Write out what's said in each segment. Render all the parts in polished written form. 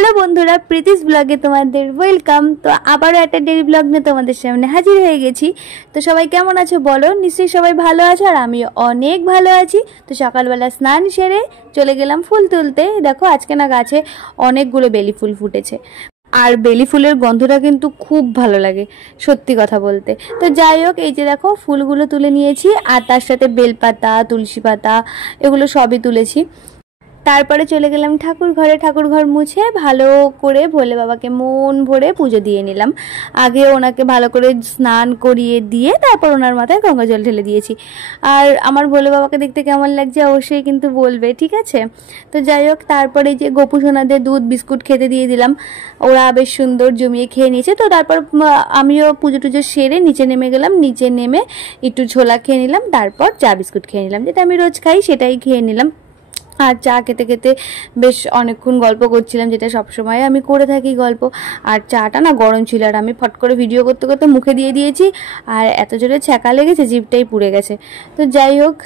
Hello বন্ধুরা, প্রীতিস ব্লগে তোমাদের ওয়েলকাম। তো আবারও একটা ডেইলি ব্লগ নিয়ে তোমাদের সামনে হাজির হয়ে গেছি। তো সবাই কেমন আছো বলো? নিশ্চয়ই সবাই ভালো আছো, আর আমিও অনেক ভালো আছি। তো সকালবেলা স্নান সেরে চলে গেলাম ফুল তুলতে। দেখো আজকে না গাছে অনেকগুলো বেলি ফুল ফুটেছে, আর বেলি ফুলের গন্ধটা কিন্তু খুব ভালো লাগে সত্যি কথা বলতে। তো যাই হোক, এই যে দেখো ফুলগুলো তুলে নিয়েছি, আর তার সাথে বেলপাতা, তুলসী পাতা, এগুলো সবই তুলেছি। তারপরে চলে গেলাম ঠাকুর ঘরে। ঠাকুর ঘর মুছে ভালো করে ভোলে বাবাকে মন ভরে পুজো দিয়ে নিলাম। আগে ওনাকে ভালো করে স্নান করিয়ে দিয়ে তারপর ওনার মাথায় গঙ্গা জল ঢেলে দিয়েছি। আর আমার ভোলে বাবাকে দেখতে কেমন লাগছে অবশ্যই কিন্তু বলবে, ঠিক আছে? তো যাই হোক, তারপরে যে গোপু সোনাদের দুধ বিস্কুট খেতে দিয়ে দিলাম। ওরা বেশ সুন্দর জমিয়ে খেয়ে নিয়েছে। তো তারপর আমিও পুজো টুজো সেরে নিচে নেমে গেলাম। নিচে নেমে একটু ছোলা খেয়ে নিলাম, তারপর চা বিস্কুট খেয়ে নিলাম, যেটা আমি রোজ খাই সেটাই খেয়ে নিলাম। আর চা খেতে খেতে বেশ অনেকক্ষণ গল্প করছিলাম, যেটা সবসময় আমি করে থাকি গল্প। আর চাটা না গরম ছিল, আর আমি ফট করে ভিডিও করতে করতে মুখে দিয়ে দিয়েছি, আর এত জোরে ছ্যাঁকা লেগেছে, জিভটাই পুড়ে গেছে। তো যাই হোক,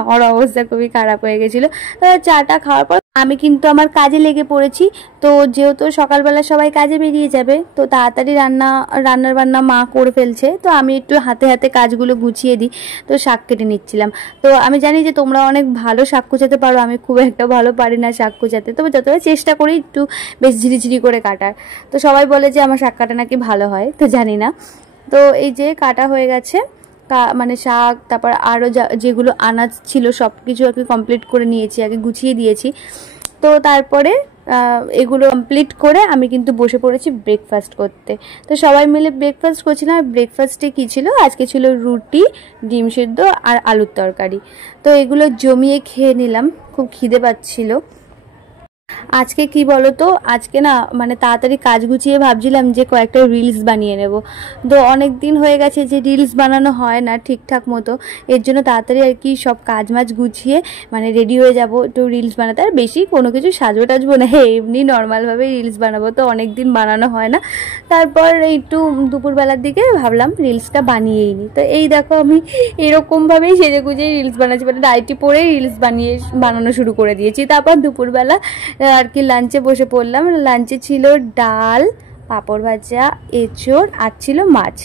আমার অবস্থা খুবই খারাপ হয়ে গেছিলো। তো চাটা খাওয়ার পর আমি কিন্তু আমার কাজে লেগে পড়েছি। তো যেহেতু সকালবেলা সবাই কাজে বেরিয়ে যাবে, তো তাড়াতাড়ি রান্নার বান্না মা করে ফেলছে, তো আমি একটু হাতে হাতে কাজগুলো গুছিয়ে দিই। তো শাক কেটে নিচ্ছিলাম। তো আমি জানি যে তোমরা অনেক ভালো শাক কুচাতে পারো, আমি খুব একটা ভালো পারি না শাক কুচাতে, তবে যতটা চেষ্টা করি একটু বেশ ঝিরিঝিরি করে কাটার। তো সবাই বলে যে আমার শাক কাটা নাকি ভালো হয়, তো জানি না। তো এই যে কাটা হয়ে গেছে, মানে শাক, তারপর আরও যেগুলো আনাজ ছিল সব কিছু আর কি কমপ্লিট করে নিয়েছি, আগে গুছিয়ে দিয়েছি। তো তারপরে এগুলো কমপ্লিট করে আমি কিন্তু বসে পড়েছি ব্রেকফাস্ট করতে। তো সবাই মিলে ব্রেকফাস্ট করছিলাম। আর ব্রেকফাস্টে কী ছিল? আজকে ছিল রুটি, ডিম সিদ্ধ আর আলুর তরকারি। তো এগুলো জমিয়ে খেয়ে নিলাম, খুব খিদে পাচ্ছিল। আজকে কি বলো তো, আজকে না মানে তাড়াতাড়ি কাজ গুছিয়ে ভাবছিলাম যে কয়েকটা রিলস বানিয়ে নেব। তো অনেক দিন হয়ে গেছে যে রিলস বানানো হয় না ঠিকঠাক মতো, এর জন্য তাড়াতাড়ি আর কি সব কাজ মাজ গুছিয়ে মানে রেডি হয়ে যাব একটু রিলস বানাতে। আর বেশি কোনো কিছু সাজবো টাজবো না, এমনি নর্মালভাবেই রিলস বানাবো, তো অনেক দিন বানানো হয় না। তারপর একটু দুপুরবেলার দিকে ভাবলাম রিলসটা বানিয়েই নিই। তো এই দেখো আমি এরকমভাবেই সেজে গুজেই রিলস বানাচ্ছি, মানে নাইটি পরেই রিলস বানানো শুরু করে দিয়েছি। তারপর দুপুরবেলা আর কি লাঞ্চে বসে পড়লাম। লাঞ্চে ছিল ডাল, পাঁপড় ভাজা, এঁচোড় আর ছিল মাছ।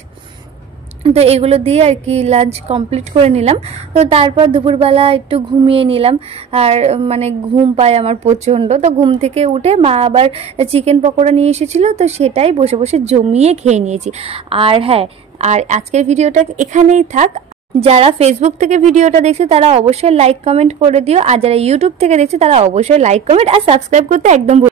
তো এগুলো দিয়ে আর কি লাঞ্চ কমপ্লিট করে নিলাম। তো তারপর দুপুরবেলা একটু ঘুমিয়ে নিলাম, আর মানে ঘুম পায় আমার প্রচণ্ড। তো ঘুম থেকে উঠে মা আবার চিকেন পকোড়া নিয়ে এসেছিলো, তো সেটাই বসে বসে জমিয়ে খেয়ে নিয়েছি। আর হ্যাঁ, আর আজকের ভিডিওটা এখানেই থাক। যারা ফেসবুক থেকে ভিডিওটা দেখছে তারা অবশ্যই লাইক কমেন্ট করে দিও, আর যারা ইউটিউব থেকে দেখছে তারা অবশ্যই লাইক কমেন্ট আর সাবস্ক্রাইব করতে একদম